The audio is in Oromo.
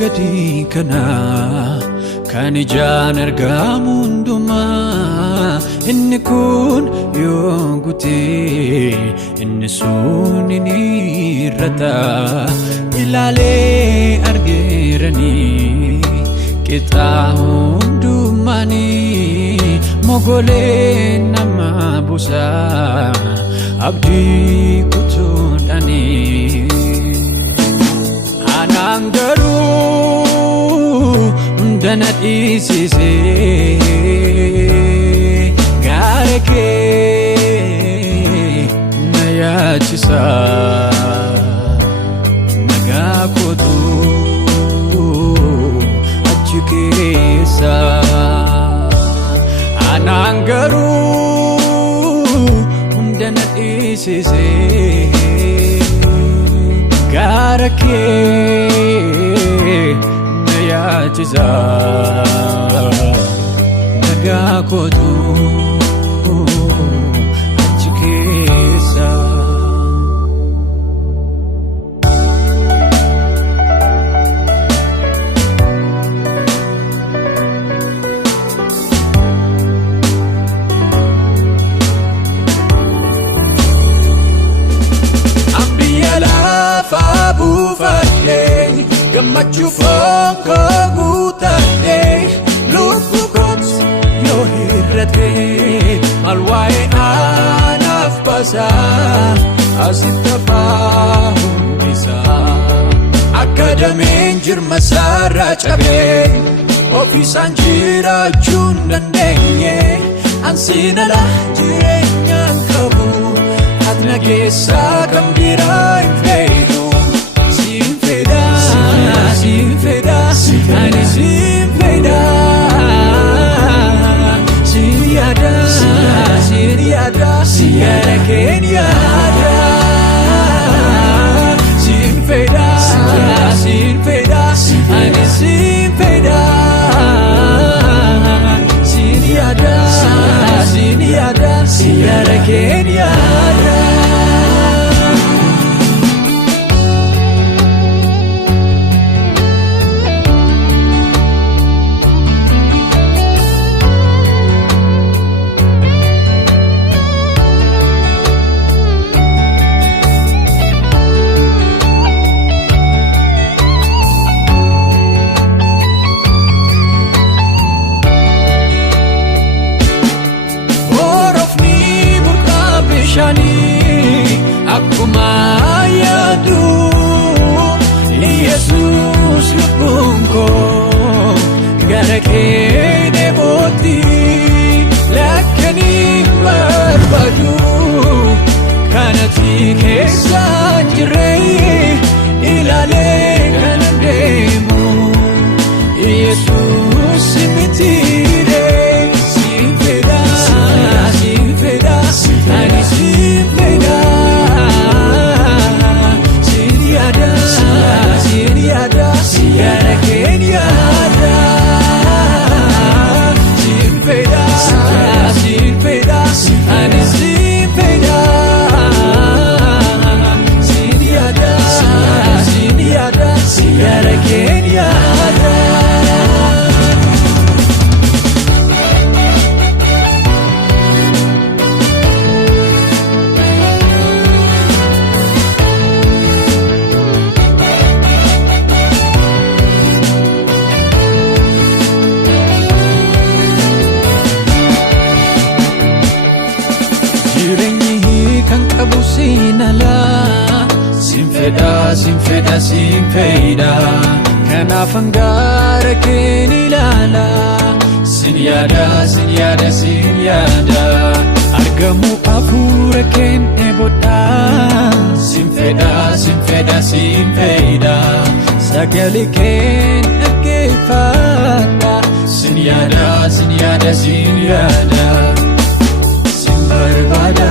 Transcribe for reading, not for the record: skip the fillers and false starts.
gadi kana kan ijaan argamu hundumaa inni kun yoo gutee inni sun ni irrata ilaalee argeeranii qixaa hundumaanii mogolee nama buusaa abdii kutuudhaanii anaan garuu hundana dhiisisee gaara kee na yaachisa nagaa kootu achi keessa anaan garuu hundana dhiisisee gaara kee na yaachisa nagaa kootu achi keessa. Fabufadhe gammachu fonko gutadhe lubbu kot yo hirrate malwae anaf basa asitafa hundisa akadamin jirma sarra chabe ofisan jirachun dandenye ansinala jirenyan kabu atna kesa gambira infedu Sinfeda, ani sinfeda, siriada, siyara kenyada. Sinfeda, ani sinfeda, siriada, siyara kenyada. Akkuma yaadu Yesuus lubbuun koo gara kee deebooti lakkanii barbaadu kanatti keessa jiree ilaalee kan deemu Yesuus mitiiree sinfeda ani sinfeda. Siyara kenyada sinfeda ani sinfeda siyara kenyada. Sinala sinfeda kanaaf angara keen ilaala sinyada argamu afuura keen eebodha sinfeda sagalee keen dhaggeeffadha sinyada sin barbaada